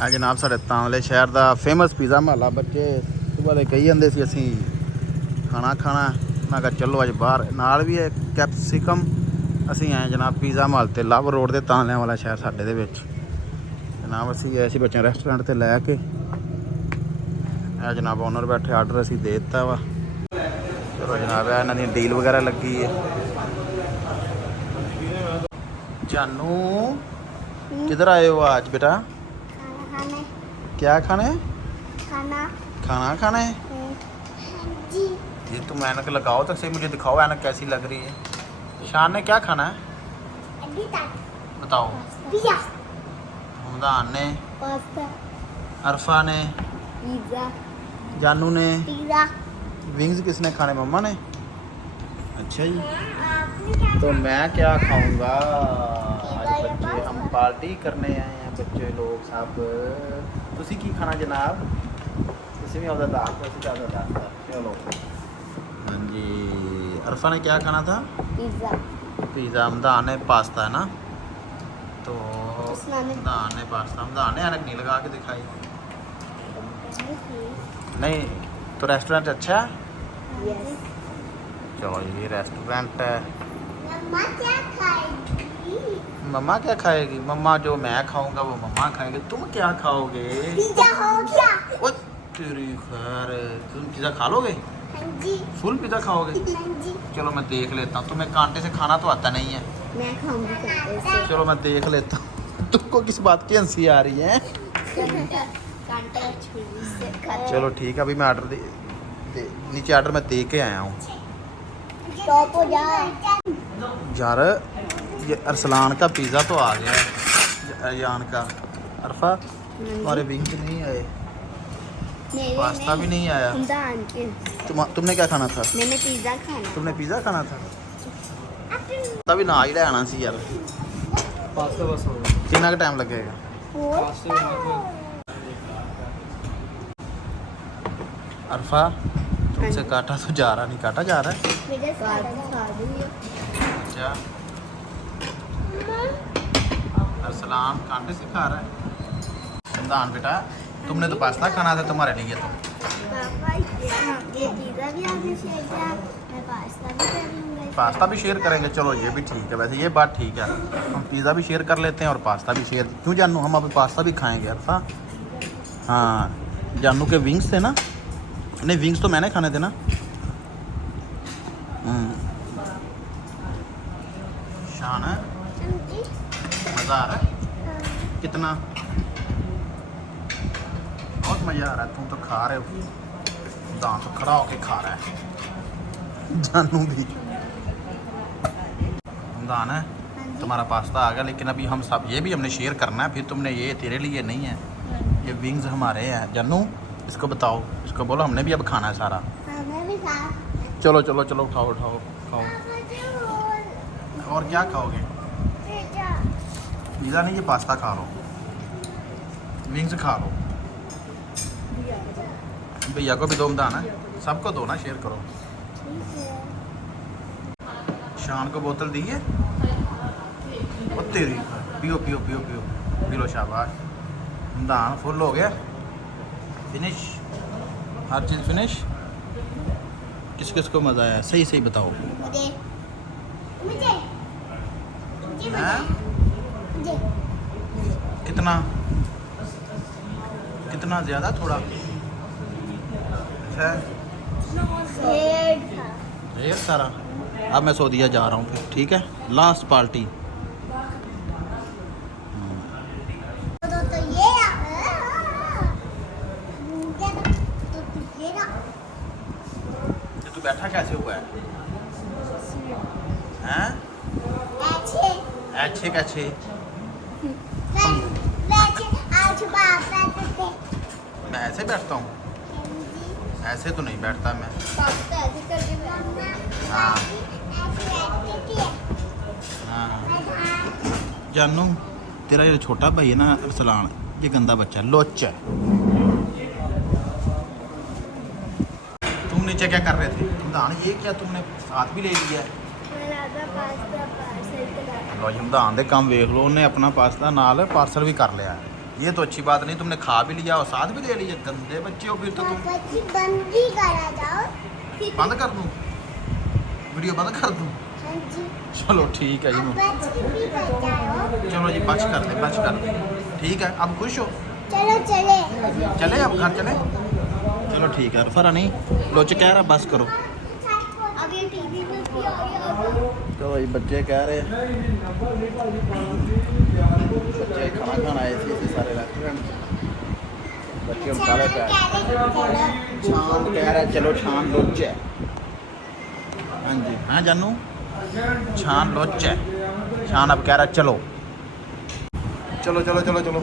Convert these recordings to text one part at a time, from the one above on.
ਆ ਜਨਾਬ ਸਾਡੇ ਤਾਂਵਲੇ ਸ਼ਹਿਰ ਦਾ ਫੇਮਸ ਪੀਜ਼ਾ ਮਹੱਲਾ। ਬੱਚੇ ਸੁਬਾਹ ਦੇ ਕਹੀ ਜਾਂਦੇ ਸੀ ਅਸੀਂ ਖਾਣਾ ਮੈਂ ਕਿਹਾ ਚਲੋ ਅੱਜ ਬਾਹਰ ਨਾਲ ਵੀ ਹੈ ਕੈਪਸਿਕਮ। ਅਸੀਂ ਆਏ ਜਨਾਬ ਪੀਜ਼ਾ ਮਹੱਲ ਤੇ ਲਵ ਰੋਡ ਦੇ ਤਾਂਵਲਿਆਂ ਵਾਲਾ ਸ਼ਹਿਰ ਸਾਡੇ ਦੇ ਵਿੱਚ ਜਨਾਬ। ਅਸੀਂ ਗਏ ਸੀ ਬੱਚਿਆਂ ਰੈਸਟੋਰੈਂਟ ਤੇ ਲੈ ਕੇ। ਇਹ ਜਨਾਬ ਓਨਰ ਬੈਠੇ, ਆਰਡਰ ਅਸੀਂ ਦੇ ਦਿੱਤਾ ਵਾ। ਚਲੋ ਜਨਾਬ ਇਹਨਾਂ ਦੀ ਡੀਲ ਵਗੈਰਾ ਲੱਗੀ ਹੈ। जानू किधर आए हो आज बेटा? खाना खाने। क्या खाने? खाना खाने जी। ये तुम ऐनक लगाओ तक से मुझे दिखाओ ऐनक कैसी लग रही है। शान ने क्या खाना है बताओ? पिज़्ज़ा। हमदान ने, पास्ता। अरफा ने, पिज़्ज़ा। जानू ने, पिज़्ज़ा। विंग्स किसने खाने? मम्मा ने। अच्छा जी, तो मैं क्या खाऊंगा? आज बच्चे हम पार्टी करने आए हैं बच्चे लोग सब। तुसी की खाना जनाब? तुसी भी आपका दाग ज़्यादा चलो। हाँ जी, अरफा ने क्या खाना था? पिज़्ज़ा। पिज़्ज़ा। हमदान ने पास्ता है ना, तो उस्मान ने- हमदान ने पास्ता। हमदान ने ऐनक नहीं लगा के दिखाई। नहीं तो रेस्टोरेंट अच्छा है। यस। चलो ये रेस्टोरेंट है। मम्मा क्या खाएगी? मम्मा क्या खाएगी? मम्मा जो मैं खाऊंगा वो मम्मा खाएंगे। तुम क्या खाओगे? पिज़्ज़ा हो गया। ओ तेरी खैर, तुम पिज़्ज़ा खा लोगे? हाँ जी। फुल पिज़्ज़ा खाओगे? हाँ जी। चलो मैं देख लेता हूँ। तुम्हें कांटे से खाना तो आता नहीं है। मैं खाऊंगी कांटे से। चलो मैं देख लेता हूँ। तुमको किस बात की हंसी आ रही है? कांटा छुरी से खाते। चलो ठीक है, अभी मैं ऑर्डर दे नीचे ऑर्डर मैं दे के आया हूँ। टॉप हो जा। यार ये अरसलान का पिज़्ज़ा तो आ गया है। अयान का। अरफा हमारे विंग्स नहीं आए, मेरे पास्ता भी नहीं आया। हमदान के। तुमने क्या खाना था? मैंने पिज़्ज़ा खाना। तुमने पिज़्ज़ा खाना था? तभी ना ही लेना सी यार। पास्ता बस हो गया। कितना का टाइम लगेगा? अरफा तुमसे काटा तो जा रहा नहीं, काटा जा रहा है। मेरे साथ अच्छा अरसलान कांटे से खा रहा है। समदान बेटा तुमने तो पास्ता खाना था, तुम्हारे लिए तो पापा ये पिज़्ज़ा भी आपने शेयर किया, मैं पास्ता भी कर लूँगा। पास्ता भी शेयर करेंगे। चलो ये भी ठीक है, वैसे ये बात ठीक है। हम पिज़्ज़ा भी शेयर कर लेते हैं और पास्ता भी शेयर क्यों जानू, हम अब पास्ता भी खाएंगे अरफा। हाँ जानू के विंग्स थे ना? नहीं विंग्स तो मैंने खाने थे ना। शान है, मज़ा आ रहा है कितना? बहुत मज़ा आ रहा है। तुम तो खा रहे हो, दांत तो खड़ा होके खा रहा है। जानू भी दान है। तुम्हारा पास्ता आ गया, लेकिन अभी हम सब ये भी हमने शेयर करना है। फिर तुमने ये तेरे लिए नहीं है, ये विंग्स हमारे हैं। जानू इसको बताओ, इसको बोलो हमने भी अब खाना है सारा। हमें भी खा। चलो चलो चलो उठाओ उठाओ खाओ। और क्या खाओगे? पिज़्ज़ा नहीं, ये पास्ता खा लो, विंग्स खा लो। भैया को भी दो, दाना सबको दो ना, शेयर करो। शान को बोतल दी है? ओ तेरी पियो पियो पियो पियो पी लो, शाबाश। दान फुल हो गया, फिनिश, हर चीज़ फिनिश। किस किस को मज़ा आया सही सही बताओ। मुझे मुझे हैं? मुझे कितना कितना ज़्यादा थोड़ा? अच्छा ढेर सारा। अब मैं सऊदीया जा रहा हूँ फिर, ठीक है? Last party. तो ये तू बैठा कैसे हुआ है? हैं? अच्छे अच्छे कैसे? वैसे आज पापा थे। मैं ऐसे बैठता हूँ? ऐसे तो नहीं बैठता मैं। पापा ऐसे करके बैठना। हाँ ऐसे हाँ। जानू तेरा ये छोटा भाई है ना अरसलान, ये गंदा बच्चा है, लोच है। तुम नीचे क्या कर रहे थे? दान ये क्या तुमने साथ भी ले लिया है? पास्ता पार्सल करा। लो हमदान दे काम वेख लो, उन्हें अपना पास्ता नाल पार्सल भी कर लिया है। ये तो अच्छी बात नहीं, तुमने खा भी लिया और साथ भी ले लिया। गंदे बच्चे हो फिर तो तुम। पापा जी बंद भी करा जाओ। बंद कर दूँ, वीडियो बंद कर दूँ? हाँ जी। चलो ठीक है जी। पापा जी भी बचाओ। चलो जी बच कर दे, बच कर दे। ठीक है, अब खुश हो? चलो चले। चले अब घर चले? चलो ठीक है, फरा नहीं लोच कह रहा बस करो। अब ये टीवी में भी आ गया। तो ये बच्चे कह रहे बच्चे खाना खाना आए थे सारे रेस्टोरेंट। बच्चे हम सारे पे छान कह रहा है चलो छान लोच है। हाँ जी हाँ जानू, छान लोच है। छान अब कह रहा है चलो चलो चलो चलो चलो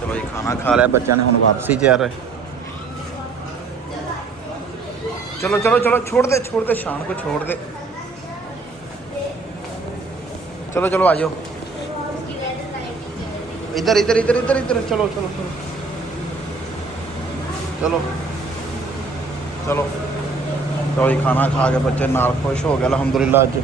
चलो ये खाना खा लिया बच्चा ने, हम वापसी जा रहे। चलो चलो चलो छोड़ दे शान को छोड़ दे। चलो चलो आ जाओ इधर इधर इधर इधर इधर चलो चलो चलो चलो चलो। तो ये खाना खा के बच्चे नाल खुश हो गए अल्हम्दुलिल्लाह। अज